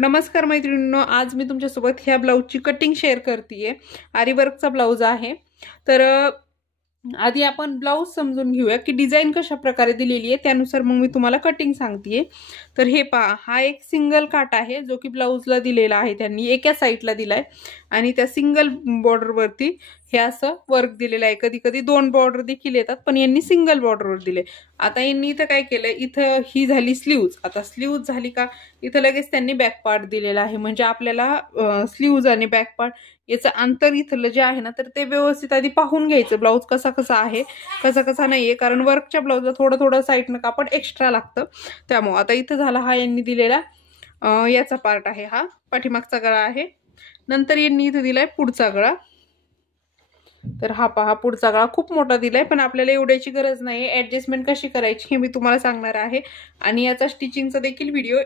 नमस्कार मैत्रिणींनो, आज मी तुमच्यासोबत ह्या ब्लाऊजची कटिंग शेअर करतेय। आरी वर्कचा ब्लाऊज आहे। तर आधी आपण ब्लाऊज समजून घेऊया की डिझाइन कशा प्रकारे दिलेली आहे, त्यानुसार मग मी तुम्हाला कटिंग सांगतेय। तर हे पहा, हा एक सिंगल काट आहे जो की ब्लाऊजला दिलेला आहे, त्यांनी एका साइडला दिलाय आणि त्या सिंगल बॉर्डर वरती हे असं वर्क दिलेलं आहे। कधी कधी दोन बॉर्डर देखील येतात, पण यांनी सिंगल बॉर्डरवर दिले। आता यांनी इथं काय केलंय, इथं ही झाली स्लीव्ज। आता स्लीव्ज झाली का, इथं लगेच त्यांनी बॅक पार्ट दिलेला आहे। म्हणजे आपल्याला स्लीव्ज आणि बॅक पार्ट याचं अंतर इथलं जे आहे ना, तर ते व्यवस्थित आधी पाहून घ्यायचं ब्लाऊज कसा कसा आहे कसा कसा नाहीये, कारण वर्कच्या ब्लाऊजला थोडं थोडं साईडनं कापड एक्स्ट्रा लागतं। त्यामुळे आता इथं झाला हा यांनी दिलेला याचा पार्ट आहे, हा पाठीमागचा गळा आहे। नंतर यांनी इथं दिलाय पुढचा गळा। तर हा पहा, पुढचा गळा खूप मोठा दिलाय, पण आपल्याला एवढ्याची गरज नाही। ऍडजस्टमेंट कशी करायची हे मी तुम्हाला सांगणार आहे आणि याचा स्टिचिंगचा देखील व्हिडिओ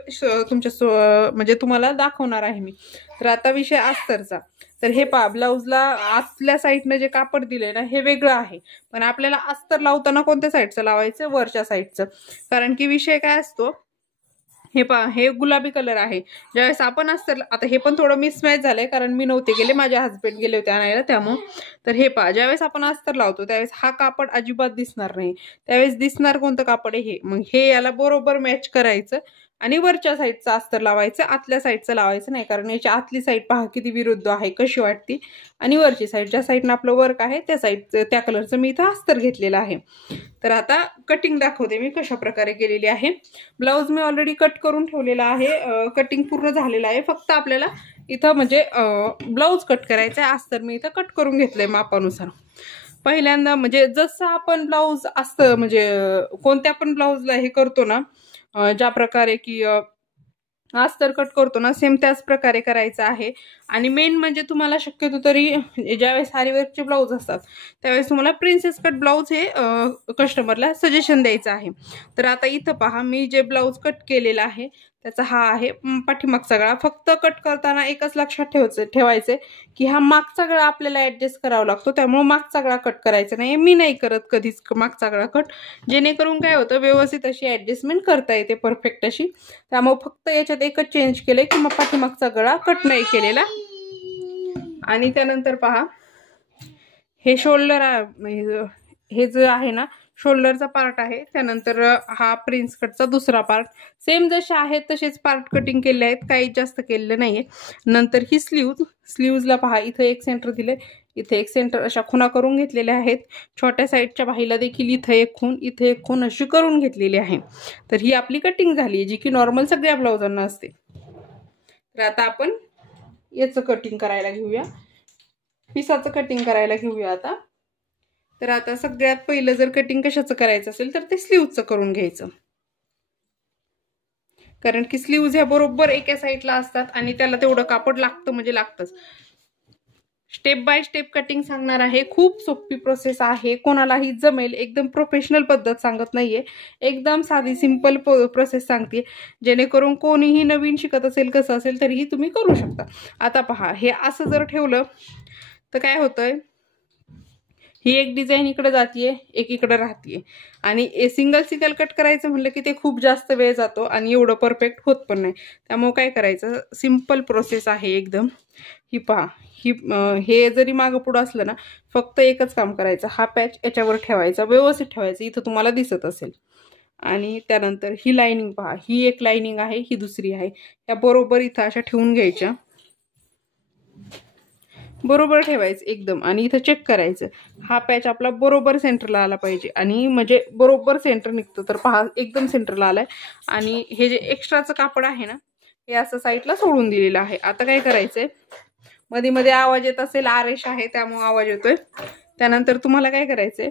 म्हणजे तुम्हाला दाखवणार आहे मी। तर आता विषय अस्तरचा। तर हे पहा, ब्लाऊजला आतल्या साईडने जे कापड दिले ना, हे वेगळं आहे, पण आपल्याला अस्तर लावताना कोणत्या साईडचं लावायचं, वरच्या साईडचं। कारण की विषय काय असतो, हे पहा, हे गुलाबी कलर आहे। ज्यावेळेस आपण अस्तर, आता हे पण थोडं मिसमॅच झालंय कारण मी नव्हते गेले, माझे हस्बंड गेले होते आणायला त्यामुळे। तर हे पहा, ज्यावेळेस आपण अस्तर लावतो त्यावेळेस हा कापड अजिबात दिसणार नाही, त्यावेळेस दिसणार कोणतं कापड आहे हे। मग हे याला बरोबर मॅच करायचं आणि वरच्या साईडचं अस्तर लावायचं, आतल्या साईडचं लावायचं नाही, कारण याची आतली साईड पहा किती विरुद्ध आहे, कशी वाटते। आणि वरची साईड, ज्या साईडनं आपलं वर्क आहे त्या साईडचं, त्या कलरचं मी इथं अस्तर घेतलेलं आहे। तर आता कटिंग दाखवते मी कशा प्रकारे केलेली आहे। ब्लाऊज मी ऑलरेडी कट करून ठेवलेला आहे, कटिंग पूर्ण झालेलं आहे। फक्त आपल्याला इथं म्हणजे ब्लाऊज कट करायचं आहे, अस्तर मी इथं कट करून घेतलंय मापानुसार। पहिल्यांदा म्हणजे जसं आपण ब्लाऊज असतं, म्हणजे कोणत्या पण ब्लाऊजला हे करतो ना, ज्या प्रकारे की अस्तर कट करतो ना, सेम त्याच प्रकारे करायचं आहे। आणि मेन म्हणजे तुम्हाला शक्यतो तरी ज्यावेळेस आरी वर्कचे ब्लाऊज असतात त्यावेळेस तुम्हाला प्रिन्सेस कट ब्लाऊज हे कस्टमरला सजेशन द्यायचं आहे। तर आता इथं पहा, मी जे ब्लाऊज कट केलेला आहे त्याचा हा आहे पाठीमागचा गळा। फक्त कट करताना एकच लक्षात ठेवायचे की हा मागचा गळा आपल्याला ऍडजस्ट करावा लागतो, त्यामुळे मागचा गळा कट करायचा नाही। मी नाही करत कधीच मागचा गळा कट, जेणेकरून काय होतं, व्यवस्थित अशी ऍडजस्टमेंट करता येते परफेक्ट अशी। त्यामुळे फक्त याच्यात एकच चेंज केले की मग पाठीमागचा गळा कट नाही केलेला। आणि त्यानंतर पहा, हे शोल्डर, हे जे आहे ना शोल्डरचा पार्ट आहे। त्यानंतर हा प्रिन्स कटचा दुसरा पार्ट, सेम जसे आहेत तसेच पार्ट कटिंग केले आहेत, काही जास्त केलेलं नाहीये। नंतर ही स्लीव्जला पहा, इथं एक सेंटर दिले, इथे एक सेंटर, अशा खुणा करून घेतलेल्या आहेत। छोट्या साईडच्या बाहीला देखील इथं एक खूण, इथे एक खूण अशी करून घेतलेली आहे। तर ही आपली कटिंग झाली आहे, जी की नॉर्मल सगळ्या ब्लाऊजांना असते। तर आता आपण याचं कटिंग करायला घेऊया, पिसाचं कटिंग करायला घेऊया आता। तर आता सगळ्यात पहिलं जर कटिंग कशाचं करायचं असेल तर ते स्लीव्जचं करून घ्यायचं, कारण की स्लीव्ज ह्या बरोबर एका साईडला असतात आणि त्याला तेवढं कापड लागतं, म्हणजे लागतंच। स्टेप बाय स्टेप कटिंग सांगणार आहे, खूप सोपी प्रोसेस आहे, कोणालाही जमेल। एकदम प्रोफेशनल पद्धत सांगत नाहीये, एकदम साधी सिंपल प्रोसेस सांगते, जेणेकरून कोणीही नवीन शिकत असेल कसं असेल तरीही तुम्ही करू शकता। आता पहा, हे असं जर ठेवलं तर काय होतंय, ही एक डिझाइन इकडे जातीये, एक इकडे राहतीये। आणि सिंगल कट करायचं म्हणलं की ते खूप जास्त वेळ जातो आणि एवढं परफेक्ट होत पण नाही। त्यामुळे काय करायचं, सिंपल प्रोसेस आहे एकदम। ही पहा, हे जरी मागं पुढं असलं ना, फक्त एकच काम करायचं, हा पॅच याच्यावर ठेवायचा, व्यवस्थित ठेवायचं, इथं तुम्हाला दिसत असेल। आणि त्यानंतर ही लाइनिंग पहा, ही एक लाइनिंग आहे, ही दुसरी आहे, या बरोबर इथं अशा ठेवून घ्यायच्या, बरोबर ठेवायचं एकदम। आणि इथं चेक करायचं, हा पॅच आपला बरोबर सेंटरला आला पाहिजे, आणि म्हणजे बरोबर सेंटर निघतं। तर पहा, एकदम सेंटरला आलाय। आणि हे जे एक्स्ट्राचं कापड आहे ना, हे असं साईडला सोडून दिलेलं आहे। आता काय करायचंय, मध्ये मध्ये आवाज येत असेल, आरेश आहे त्यामुळे आवाज येतोय। त्यानंतर तुम्हाला काय करायचंय,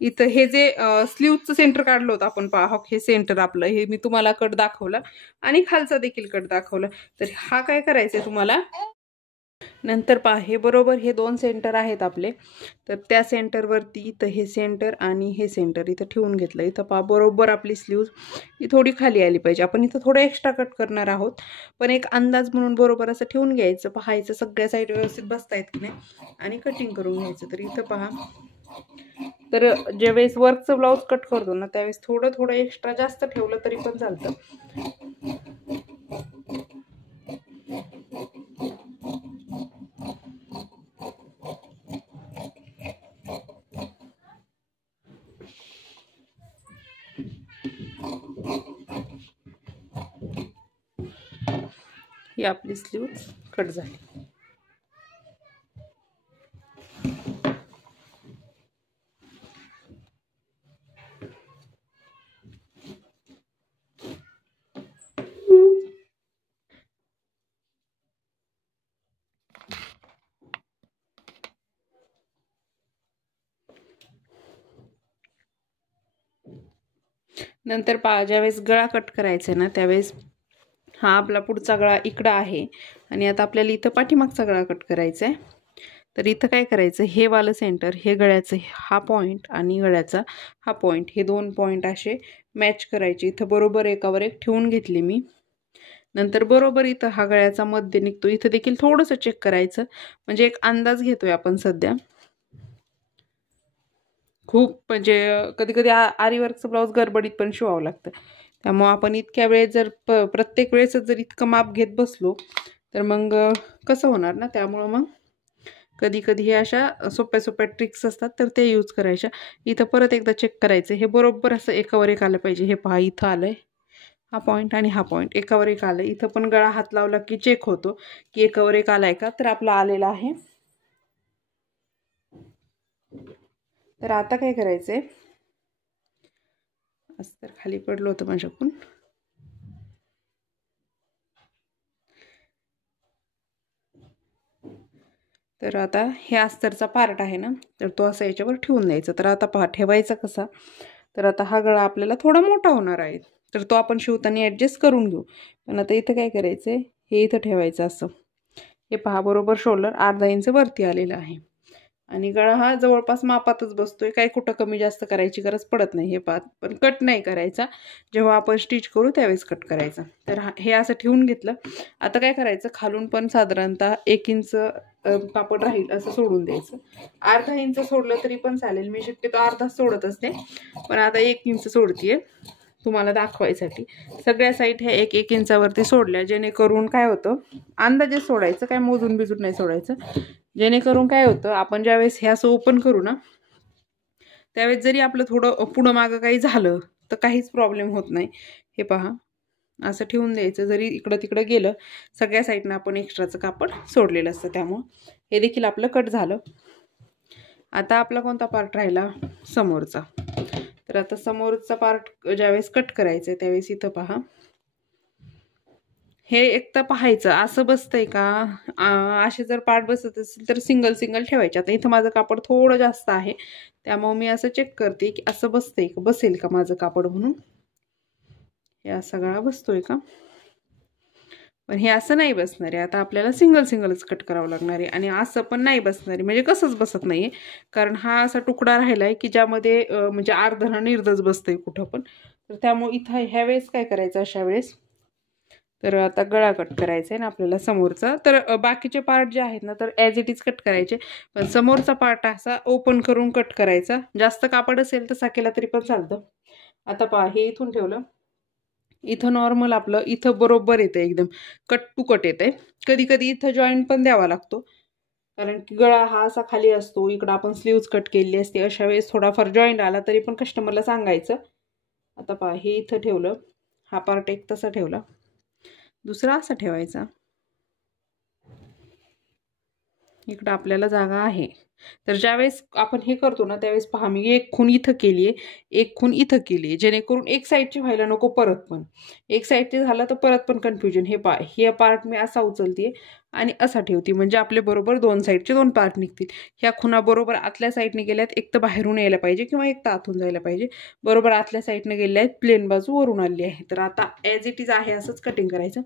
इथं हे जे स्लीव्हचं सेंटर काढलं होतं आपण, पहा हे सेंटर आपलं, हे मी तुम्हाला कट दाखवलं आणि खालचा देखील कट दाखवलं। तर हा काय करायचंय तुम्हाला, नंतर पहा, हे बरोबर हे दोन सेंटर आहेत आपले, तर त्या सेंटरवरती इथं हे सेंटर आणि हे सेंटर इथं ठेवून घेतलं। इथं पहा, बरोबर आपली स्लीव्ज ही थोडी खाली आली पाहिजे, आपण इथं थोडं एक्स्ट्रा कट करणार आहोत, पण एक अंदाज म्हणून बरोबर असं ठेवून घ्यायचं, पाहायचं सगळ्या साईड व्यवस्थित बसतायत की नाही, आणि कटिंग करून घ्यायचं। तर इथं पहा, तर ज्यावेळेस वर्कचं ब्लाऊज कट करतो ना त्यावेळेस थोडं एक्स्ट्रा जास्त ठेवलं तरी पण चालतं। ही आपली स्लीव कट झाली. नंतर ज्यावेळेस गळा कट करायचा आहे ना त्यावेळेस हा आपला पुढचा गळा इकडं आहे आणि आता आपल्याला इथं पाठीमागचा गळा कट करायचा आहे. तर इथं काय करायचं, हे वालं सेंटर, हे गळ्याचं हा पॉईंट आणि गळ्याचा हा पॉईंट, हे दोन पॉईंट असे मॅच करायचे. इथं बरोबर एकावर एक ठेवून घेतली मी. नंतर बरोबर इथं हा गळ्याचा मध्य निघतो, इथं देखील थोडंसं चेक करायचं, म्हणजे एक अंदाज घेतोय आपण सध्या. खूप म्हणजे कधी कधी आरीवर्कचं ब्लाऊज गडबडीत पण शिवावं लागतं. त्यामुळे आपण इतक्या वेळेस जर प्रत्येक वेळेसच जर इतकं माप घेत बसलो तर मग कसं होणार ना. त्यामुळं मग कधी कधी हे अशा सोप्या सोप्या ट्रिक्स असतात तर ते यूज करायच्या. इथं परत एकदा चेक करायचं, हे बरोबर असं एकावर एक आलं पाहिजे. हे पहा इथं आलंय हा पॉईंट आणि हा पॉईंट एकावर एक आलं. इथं पण गळा हात लावला की चेक होतो की एकावर एक आलाय का, तर आपला आलेला आहे. तर आता काय करायचंय, अस्तर खाली पडलं होतं माझ्याकडून. तर आता हे अस्तरचा पार्ट आहे ना, तर तो असा याच्यावर ठेवून द्यायचा. तर आता पहा ठेवायचा कसा, तर आता हा गळा आपल्याला थोडा मोठा होणार आहे तर तो आपण शिवताना ॲडजस्ट करून घेऊ. पण आता इथं काय करायचं आहे, हे इथं ठेवायचं असं. हे पहा बरोबर शोल्डर अर्धा इंच वरती आलेलं आहे आणि गळा हा जवळपास मापातच बसतोय. काही कुठं कमी जास्त करायची गरज पडत नाही. हे पहा, पण कट नाही करायचा, जेव्हा आपण स्टिच करू त्यावेळेस कट करायचा. तर हे असं ठेवून घेतलं. आता काय करायचं, खालून पण साधारणतः 1 इंच कापड राहील असं सोडून द्यायचं. अर्धा इंच सोडलं तरी पण चालेल, मी शक्यतो अर्धा सोडत असते, पण आता 1 इंच सोडतीये तुम्हाला दाखवायसाठी. सगळ्या साईड ह्या 1-1 इंचावरती सोडल्या, जेणेकरून काय होतं, अंदाजे सोडायचं, काय मोजून बिजून नाही सोडायचं. जेणेकरून काय होतं, आपण ज्यावेळेस हे असं ओपन करू ना त्यावेळेस जरी आपलं थोडं पुढं मागं काही झालं तर काहीच प्रॉब्लेम होत नाही. हे पहा असं ठेवून द्यायचं. जरी इकडं तिकडं गेलं, सगळ्या साईडनं आपण एक्स्ट्राचं कापड सोडलेलं असतं. त्यामुळं हे देखील आपलं कट झालं. आता आपला कोणता पार्ट राहिला, समोरचा. तर आता समोरचा पार्ट ज्यावेळेस कट करायचं आहे त्यावेळेस इथं पहा, हे एक तर पाहायचं असं बसतंय का. असे जर पार्ट बसत असेल तर सिंगल सिंगल ठेवायचे. आता इथं माझं कापड थोडं जास्त आहे त्यामुळे मी असं चेक करते की असं बसतंय का, बसेल का माझं कापड म्हणून. हे असा गळा बसतोय का, पण हे असं नाही बसणार आहे. आता आपल्याला सिंगल सिंगलच कट करावं लागणार आहे आणि असं पण नाही बसणार आहे, म्हणजे कसंच बसत नाही. कारण हा असा तुकडा राहिला आहे की ज्यामध्ये म्हणजे अर्धना निर्धच बसतंय कुठं पण. तर त्यामुळे इथं ह्या वेळेस काय करायचं, अशा वेळेस तर आता गळा कट करायचा आहे ना आपल्याला समोरचा. तर बाकीचे पार्ट जे आहेत ना तर ॲज इट इज कट करायचे, पण समोरचा पार्ट असा ओपन करून कट करायचा. जास्त कापड असेल तसा केला तरी पण चालतं. आता पहा हे इथून ठेवलं, इथं नॉर्मल आपलं इथं बरोबर येतं, एकदम कट टू कट येतंय. कधी कधी इथं जॉईंट पण द्यावा लागतो, कारण की गळा हा असा खाली असतो, इकडं आपण स्लीव्ज कट केलेली असते. अशा वेळेस थोडाफार जॉईंट आला तरी पण कस्टमरला सांगायचं. आता पहा हे इथं ठेवलं, हा पार्ट एक तसा ठेवला, दुसरा असा ठेवायचा. इकडं आपल्याला जागा आहे. तर ज्यावेळेस आपण हे करतो ना त्यावेळेस पहा मी एक खूण इथं केली आहे, एक खूण इथं केली आहे, जेणेकरून एक साईडची व्हायला नको परत. पण एक साईडची झालं तर परत पण कन्फ्युजन. हे पहा हे पार्ट मी असा उचलते आणि असा ठेवते, म्हणजे आपले बरोबर 2 साईडचे 2 पार्ट निघतील. ह्या खुणा बरोबर आतल्या साईडने गेल्यात, एक तर बाहेरून यायला पाहिजे किंवा एक तर आतून जायला पाहिजे. बरोबर आतल्या साईडने गेल्या आहेत, प्लेन बाजू वरून आली आहे. तर आता ॲज इट इज आहे असंच कटिंग करायचं.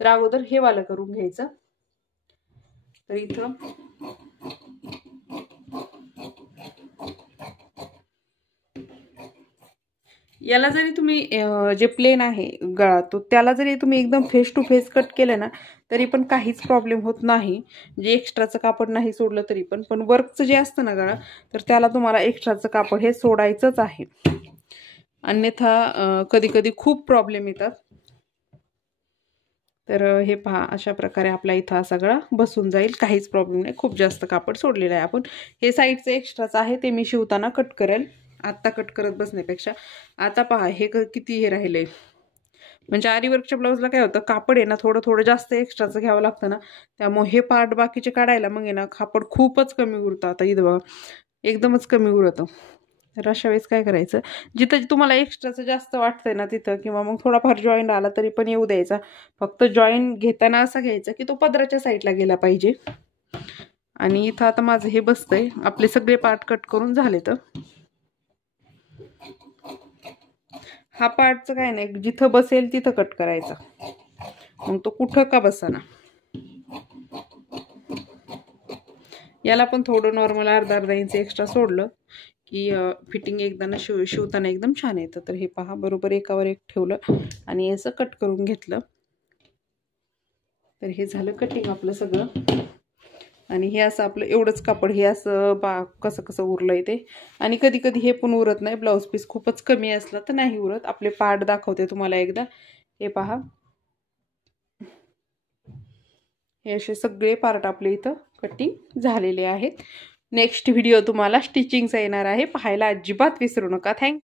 तर अगोदर हे वाला करून घ्यायचं. तर इथं याला जरी तुम्ही जे प्लेन आहे गळा तो त्याला जरी तुम्ही एकदम फेस टू फेस कट केलं ना तरी पण काहीच प्रॉब्लेम होत नाही. जे एक्स्ट्राचं कापड नाही सोडलं तरी पण वर्कचं जे असतं ना गळा, तर त्याला तुम्हाला एक्स्ट्राचं कापड हे सोडायचंच आहे. अन्यथा कधी कधी खूप प्रॉब्लेम येतात. तर हे पहा अशा प्रकारे आपला इथं सगळा बसून जाईल, काहीच प्रॉब्लेम नाही. खूप जास्त कापड सोडलेलं आहे आपण. हे साईडचं एक्स्ट्राच आहे ते मी शिवताना कट करेल, आत्ता कट करत बसण्यापेक्षा. आता पहा हे किती हे राहिलंय, म्हणजे आरीवर्कच्या ब्लाऊजला काय होतं, कापड आहे ना थोडं थोडं जास्त एक्स्ट्राचं घ्यावं लागतं ना, त्यामुळे हे पार्ट बाकीचे काढायला मग आहे ना कापड खूपच कमी उरतं. आता इथं बघा एकदमच कमी उरतं. तर अशा वेळेस काय करायचं, जिथं तुम्हाला एक्स्ट्राचं जास्त वाटतंय ना तिथं, किंवा मग थोडाफार जॉईंट आला तरी पण येऊ द्यायचा. फक्त जॉईंट घेताना असा घ्यायचा की तो पदराच्या साईडला गेला पाहिजे. आणि इथं आता माझं हे बसतंय. आपले सगळे पार्ट कट करून झाले. तर हा पार्टचं काय नाही, जिथं बसेल तिथं कट करायचा, मग तो कुठं का बसाना. याला पण थोडं नॉर्मल अर्धा इंच एक्स्ट्रा सोडलं की फिटिंग एकदा शिवताना एकदम छान येतं. तर हे पहा, बरोबर एकावर एक ठेवलं आणि याचं कट करून घेतलं. तर हे झालं कटिंग आपलं सगळं. आणि हे असं आपलं एवढंच कापड हे असं कसं कसं उरलंय ते. आणि कधी कधी हे पण उरत नाही, ब्लाऊज पीस खूपच कमी असला तर नाही उरत. आपले पार्ट दाखवते तुम्हाला एकदा. हे पहा, हे असे सगळे पार्ट आपले इथं कटिंग झालेले आहेत. नेक्स्ट व्हिडिओ तुम्हाला स्टिचिंगचा येणार आहे, पाहायला अजिबात विसरू नका. थँक्यू.